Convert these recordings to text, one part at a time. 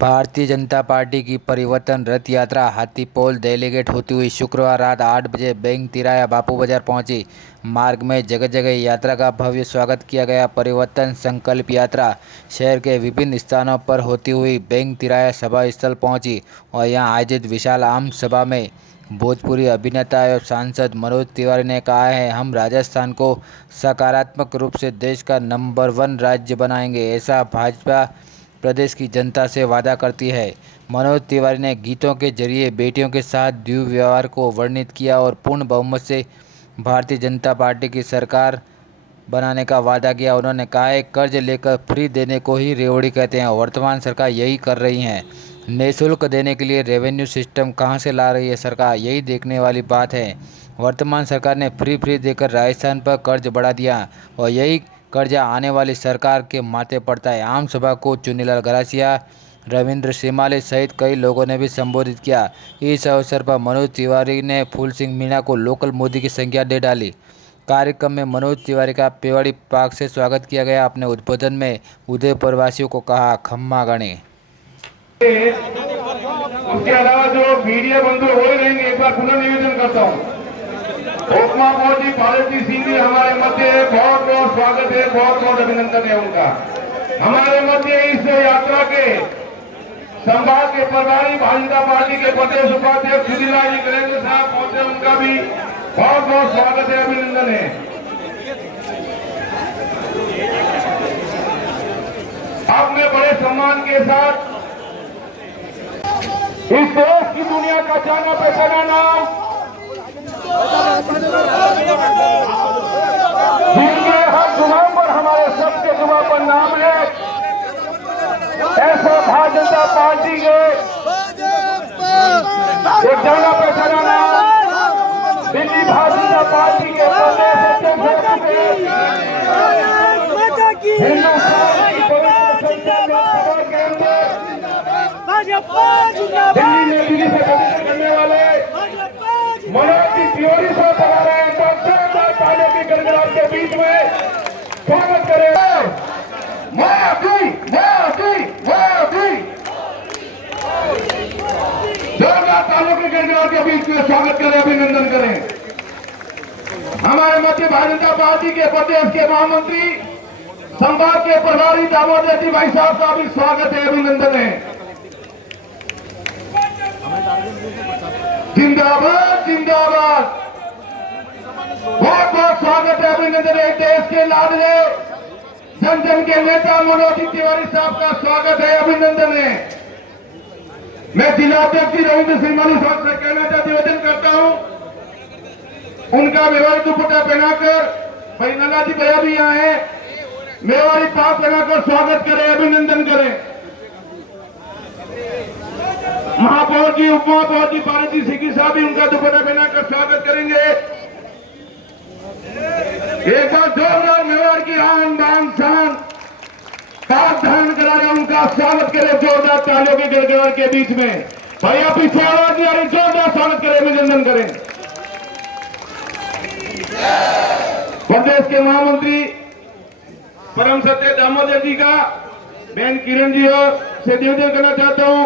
Bharatiya Janata party की परिवर्तन रथ यात्रा हाथीपोल डेलीगेट होती हुई शुक्रवार रात 8 बजे बैंक तिराया बापू बाजार पहुंची। मार्ग में जगह जगह यात्रा का भव्य स्वागत किया गया। परिवर्तन संकल्प यात्रा शहर के विभिन्न स्थानों पर होती हुई बैंक तिराया सभा स्थल पहुंची और यहां आयोजित विशाल आम सभा में भोजपुरी अभिनेता एवं सांसद मनोज तिवारी ने कहा है, हम राजस्थान को सकारात्मक रूप से देश का नंबर 1 राज्य बनाएंगे। ऐसा भाजपा प्रदेश की जनता से वादा करती है। मनोज तिवारी ने गीतों के जरिए बेटियों के साथ दुर्व्यवहार को वर्णित किया और पूर्ण बहुमत से भारतीय जनता पार्टी की सरकार बनाने का वादा किया। उन्होंने कहा है, कर्ज लेकर फ्री देने को ही रेवड़ी कहते हैं। वर्तमान सरकार यही कर रही है। निःशुल्क देने के लिए रेवेन्यू सिस्टम कहां से ला रही है सरकार, यही देखने वाली बात है। वर्तमान सरकार ने फ्री देकर राजस्थान पर कर्ज बढ़ा दिया और यही कर्जा आने वाली सरकार के माथे पड़ता है। आम सभा को चुनीलाल गरासिया, रविंद्र श्रीमाली सहित कई लोगों ने भी संबोधित किया। इस अवसर पर मनोज तिवारी ने फूल सिंह मीणा को लोकल मोदी की संज्ञा दे डाली। कार्यक्रम में मनोज तिवारी का पेवड़ी पाक से स्वागत किया गया। अपने उद्बोधन में उदयपुर वासियों को कहा, खम्मा गणे। उसके अलावा जो मीडिया बंधु हो रहेंगे, एक बार पुनः निवेदन करता हूँ, उपमा जी भारती सिंह जी हमारे मध्य बहुत बहुत स्वागत है, बहुत बहुत अभिनंदन है उनका। हमारे मध्य इस यात्रा के संभाग के प्रभारी भारतीय जनता पार्टी के प्रदेश उपाध्यक्ष सुधीलाल जी करेंगे साहब पहुंचे, उनका भी बहुत बहुत स्वागत है, अभिनंदन है। आपने बड़े सम्मान के साथ इस देश की दुनिया का जाना पहचाना नाम, जिनके हर जुबान पर हमारे सबके जुबान पर नाम है, ऐसे भारतीय जनता पार्टी के एक जाना पहचाना नाम दिल्ली भारतीय जनता पार्टी के दिल्ली से करने वाले मनोज तिवारी साहब बना रहे हैं। डॉक्टर ताले की गड़गड़ाहट के बीच में स्वागत करें। जोरदार तालों की गड़गड़ाहट के बीच में स्वागत करें, अभिनंदन करें। हमारे मध्य भारतीय जनता पार्टी के प्रदेश के महामंत्री संभाग के प्रभारी दामोदर जी भाई साहब का भी स्वागत है, अभिनंदन है। जिंदाबाद जिंदाबाद, बहुत बहुत स्वागत है, अभिनंदन है। देश के लाडले जन जन के नेता मनोज तिवारी साहब का स्वागत है, अभिनंदन है। मैं जिलाध्यक्ष रविंद्र श्रीमाली साहब से कहना चाहता निवेदन करता हूं, उनका मेवाड़ी दुपट्टा पहनाकर, भाई नंदा जी भैया भी यहाँ है, मेवाड़ी पाक पहनाकर स्वागत करें, अभिनंदन करें। महापौर जी, उपमहापौर जी भारती सिंह साहब भी उनका दुपट्टा पहनाकर स्वागत करेंगे। एक बार जोरदार मेवाड़ की आन बान शान पाक धारण करा रहे उनका स्वागत करें, जोरदार तालियों की गड़गड़ाहट के बीच में। भैया पीछे आवाज नहीं आ रही, जोरदार स्वागत करें, अभिनंदन करें। प्रदेश के महामंत्री परम सत्य दामोदर जी का बहन किरण जी से निवेदन करना चाहता हूं,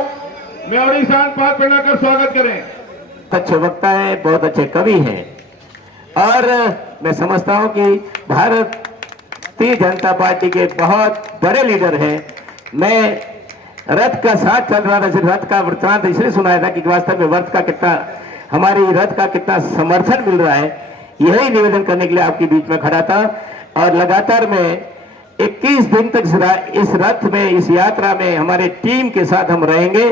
मेवाड़ी शान पाक पहनाकर स्वागत करें। अच्छे वक्ता है, बहुत अच्छे कवि हैं और मैं समझता हूं कि भारतीय जनता पार्टी के बहुत बड़े लीडर हैं। मैं रथ का साथ चल रहा था, रथ का वृत्तांत इसलिए सुनाया था कि वास्तव में रथ का कितना, हमारी रथ का कितना समर्थन मिल रहा है, यही निवेदन करने के लिए आपके बीच में खड़ा था। और लगातार मैं 21 दिन तक इस रथ में, इस यात्रा में हमारे टीम के साथ हम रहेंगे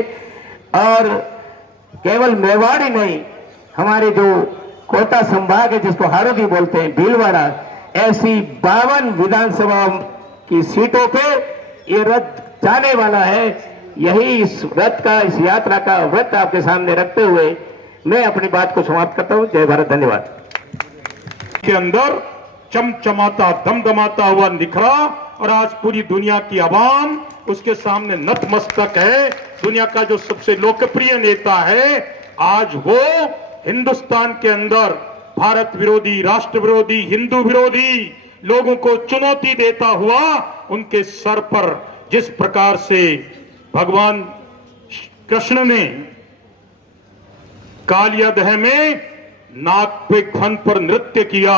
और केवल मेवाड़ी नहीं, हमारे जो कोटा संभाग है जिसको हारोदी बोलते हैं, भीलवाड़ा, ऐसी 52 विधानसभा की सीटों पे ये रथ जाने वाला है। यही इस रथ का, इस यात्रा का व्रत आपके सामने रखते हुए मैं अपनी बात को समाप्त करता हूं। जय भारत, धन्यवाद। के अंदर चमचमाता, दमदमाता हुआ निखरा और आज पूरी दुनिया की आवाम उसके सामने नतमस्तक है। दुनिया का जो सबसे लोकप्रिय नेता है, आज वो हिंदुस्तान के अंदर भारत विरोधी, राष्ट्र विरोधी, हिंदू विरोधी लोगों को चुनौती देता हुआ उनके सर पर जिस प्रकार से भगवान कृष्ण ने कालिया दह में नाग पे खन पर नृत्य किया,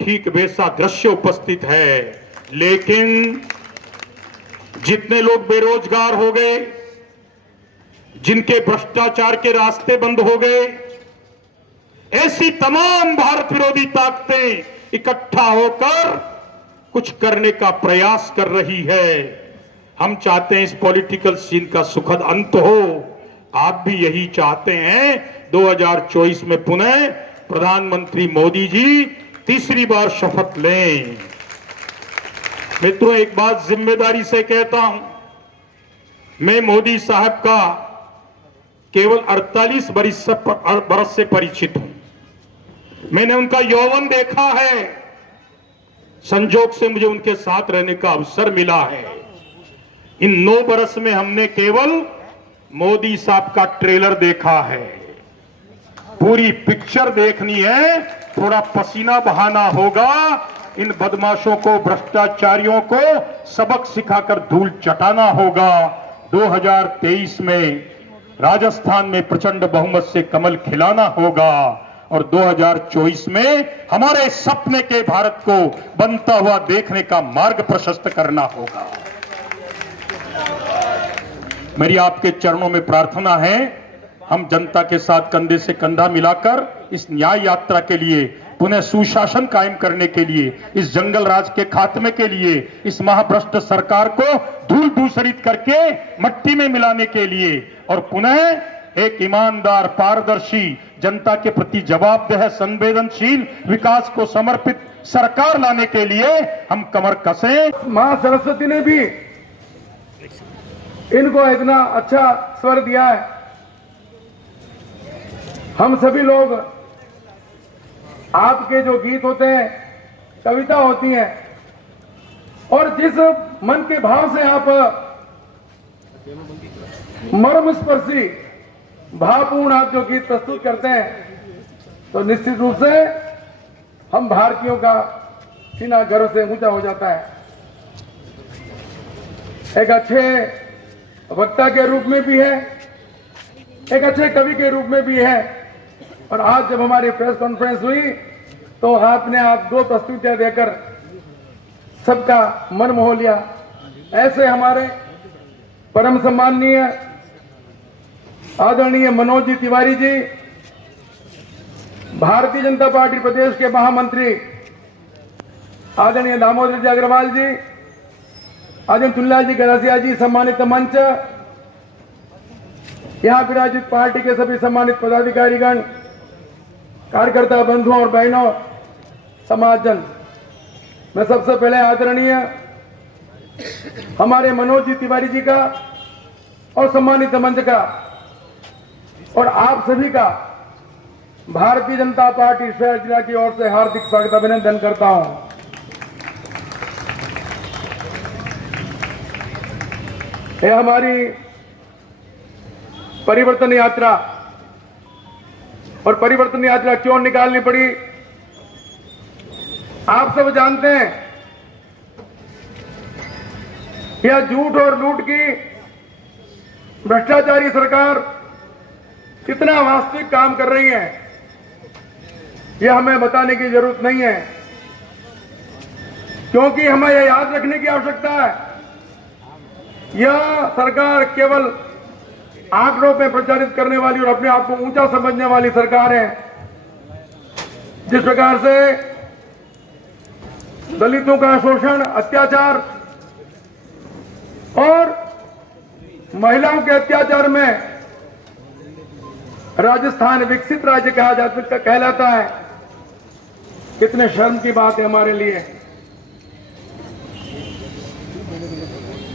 ठीक वैसा दृश्य उपस्थित है। लेकिन जितने लोग बेरोजगार हो गए, जिनके भ्रष्टाचार के रास्ते बंद हो गए, ऐसी तमाम भारत विरोधी ताकतें इकट्ठा होकर कुछ करने का प्रयास कर रही है। हम चाहते हैं इस पॉलिटिकल सीन का सुखद अंत हो। आप भी यही चाहते हैं। 2024 में पुनः प्रधानमंत्री मोदी जी तीसरी बार शपथ लें। मित्रों, एक बात जिम्मेदारी से कहता हूं, मैं मोदी साहब का केवल 48 बरस से परिचित हूं। मैंने उनका यौवन देखा है, संजोग से मुझे उनके साथ रहने का अवसर मिला है। इन 9 बरस में हमने केवल मोदी साहब का ट्रेलर देखा है। पूरी पिक्चर देखनी है, थोड़ा पसीना बहाना होगा। इन बदमाशों को, भ्रष्टाचारियों को सबक सिखाकर धूल चटाना होगा। 2023 में राजस्थान में प्रचंड बहुमत से कमल खिलाना होगा और 2024 में हमारे सपने के भारत को बनता हुआ देखने का मार्ग प्रशस्त करना होगा। मेरी आपके चरणों में प्रार्थना है, हम जनता के साथ कंधे से कंधा मिलाकर इस न्याय यात्रा के लिए, पुनः सुशासन कायम करने के लिए, इस जंगल राज के खात्मे के लिए, इस महाभ्रष्ट सरकार को धूल दूसरित करके मट्टी में मिलाने के लिए और पुनः एक ईमानदार, पारदर्शी, जनता के प्रति जवाबदेह, संवेदनशील, विकास को समर्पित सरकार लाने के लिए हम कमर कसें। मां सरस्वती ने भी इनको इतना अच्छा स्वर दिया है। हम सभी लोग, आपके जो गीत होते हैं, कविता होती हैं, और जिस मन के भाव से आप मर्मस्पर्शी, भावपूर्ण आप जो गीत प्रस्तुत करते हैं, तो निश्चित रूप से हम भारतीयों का सीना गर्व से ऊंचा हो जाता है। एक अच्छे वक्ता के रूप में भी है, एक अच्छे कवि के रूप में भी है। और आज जब हमारी प्रेस कॉन्फ्रेंस हुई तो आपने 2 प्रस्तुतियां देकर सबका मन मोह लिया। ऐसे हमारे परम सम्माननीय आदरणीय मनोज जी तिवारी जी, भारतीय जनता पार्टी प्रदेश के महामंत्री आदरणीय दामोदर जी अग्रवाल जी, आदरणीय तुल्ला जी गरासिया जी, सम्मानित मंच, यहाँ विराजित पार्टी के सभी सम्मानित पदाधिकारीगण, कार्यकर्ता बंधुओं और बहनों, समाजजन, मैं सबसे पहले आदरणीय हमारे मनोज जी तिवारी जी का और सम्मानित मंच का और आप सभी का भारतीय जनता पार्टी शहर जिला की ओर से हार्दिक स्वागत, अभिनंदन करता हूं। यह हमारी परिवर्तन यात्रा, और परिवर्तन यात्रा क्यों निकालनी पड़ी, आप सब जानते हैं। यह झूठ और लूट की भ्रष्टाचारी सरकार कितना वास्तविक काम कर रही है, यह हमें बताने की जरूरत नहीं है, क्योंकि हमें यह याद रखने की आवश्यकता है, यह सरकार केवल आंकड़ों में प्रचारित करने वाली और अपने आप को ऊंचा समझने वाली सरकार है। जिस प्रकार से दलितों का शोषण, अत्याचार और महिलाओं के अत्याचार में राजस्थान विकसित राज्य कहलाता है, कितने शर्म की बात है हमारे लिए।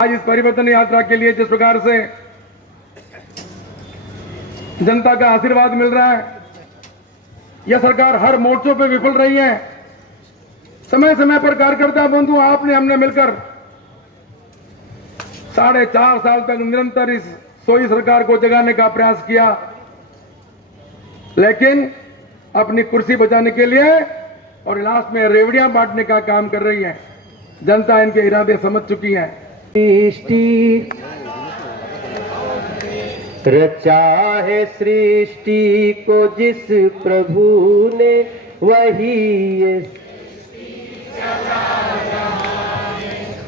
आज इस परिवर्तन यात्रा के लिए जिस प्रकार से जनता का आशीर्वाद मिल रहा है, यह सरकार हर मोर्चों पे विफल रही है। समय समय पर कार्यकर्ता बंधु, आपने हमने मिलकर 4.5 साल तक निरंतर इस सोई सरकार को जगाने का प्रयास किया, लेकिन अपनी कुर्सी बचाने के लिए और लास्ट में रेवड़ियां बांटने का काम कर रही है। जनता इनके इरादे समझ चुकी है। रचा है सृष्टि को जिस प्रभु ने वही ये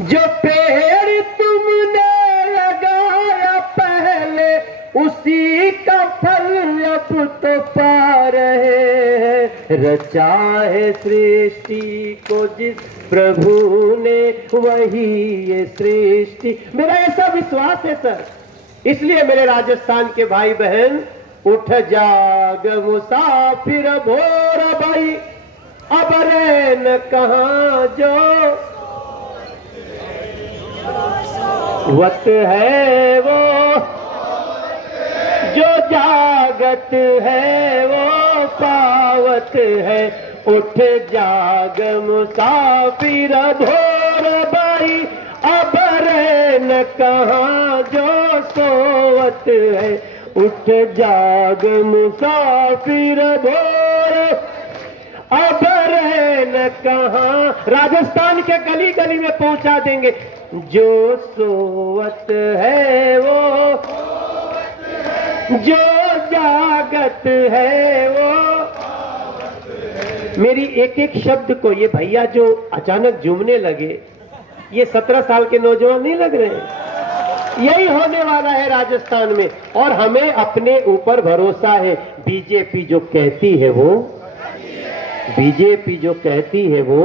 जो पेड़ तुमने लगाया पहले उसी का फल अब तो पा रहे हैं। रचा है सृष्टि को जिस प्रभु ने वही ये सृष्टि। मेरा ऐसा विश्वास है सर, इसलिए मेरे राजस्थान के भाई बहन, उठ जाग मुसाफिर भोर भाई, अब रैन कहाँ जो वत है वो जो जागत है वो पावत है। उठ जाग मुसाफिर भोर भाई, अब रैन कहाँ जो सोवत है। उठ जाग मुसाफिर भोर, अब रैन कहाँ। राजस्थान के गली गली में पहुंचा देंगे। जो सोवत है वो जो जागत है वो। मेरी एक एक शब्द को ये भैया जो अचानक झूमने लगे, ये 17 साल के नौजवान नहीं लग रहे हैं। यही होने वाला है राजस्थान में, और हमें अपने ऊपर भरोसा है। बीजेपी जो कहती है वो, बीजेपी जो कहती है वो